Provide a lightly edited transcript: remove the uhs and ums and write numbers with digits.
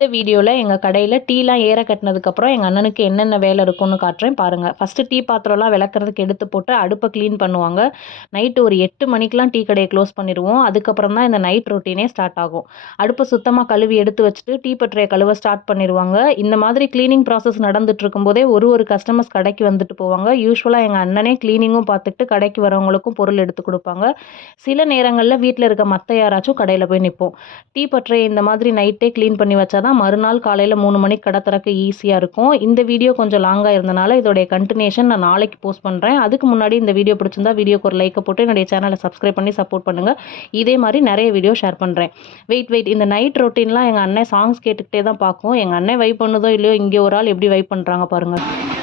இந்த வீடியோவில் எங்கள் கடையில் டீலாம் ஏற கட்டினதுக்கப்புறம் எங்கள் அண்ணனுக்கு என்னென்ன வேலை இருக்கும்னு காட்டுறேன் பாருங்கள். ஃபஸ்ட்டு டீ பாத்திரம்லாம் விளக்குறதுக்கு எடுத்து போட்டு அடுப்பை க்ளீன் பண்ணுவாங்க. நைட்டு ஒரு 8 மணிக்கெலாம் டீ கடையை க்ளோஸ் பண்ணிடுவோம். அதுக்கப்புறம் தான் இந்த நைட் ரொட்டீனே ஸ்டார்ட் ஆகும். அடுப்பை சுத்தமாக கழுவி எடுத்து வச்சுட்டு டீ பட்டறையை கழுவ ஸ்டார்ட் பண்ணிடுவாங்க. இந்த மாதிரி க்ளீனிங் ப்ராசஸ் நடந்துட்டு இருக்கும்போதே ஒரு கஸ்டமர்ஸ் கடைக்கு வந்துட்டு போவாங்க. யூஸ்வலாக எங்கள் அண்ணனே க்ளீனிங்கும் பார்த்துட்டு கடைக்கு வரவங்களுக்கும் பொருள் எடுத்து கொடுப்பாங்க. சில நேரங்களில் வீட்டில் இருக்க மற்ற யாராச்சும் கடையில் போய் நிற்போம். டீ பட்டறையை இந்த மாதிரி நைட்டே க்ளீன் பண்ணி வச்சா தான் மறுநாள் காலையில் 3 மணிக்கு கடை திறக்க ஈஸியாக இருக்கும். இந்த வீடியோ கொஞ்சம் லாங்காக இருந்தனால இதோடைய கண்டினியூஷன் நான் நாளைக்கு போஸ்ட் பண்ணுறேன். அதுக்கு முன்னாடி இந்த வீடியோ பிடிச்சிருந்தா வீடியோக்கு ஒரு லைக்கை போட்டு என்னுடைய சேனலை சப்ஸ்கிரைப் பண்ணி சப்போர்ட் பண்ணுங்கள். இதே மாதிரி நிறைய வீடியோ ஷேர் பண்ணுறேன். வெயிட் இந்த நைட் ரொட்டீன்லாம் எங்கள் அண்ணன் சாங்ஸ் கேட்டுக்கிட்டே தான் பார்க்கும். எங்கள் அண்ணன் வைப் பண்ணுதோ இல்லையோ, இங்கே ஒரு ஆள் எப்படி வைப் பண்ணுறாங்க பாருங்கள்.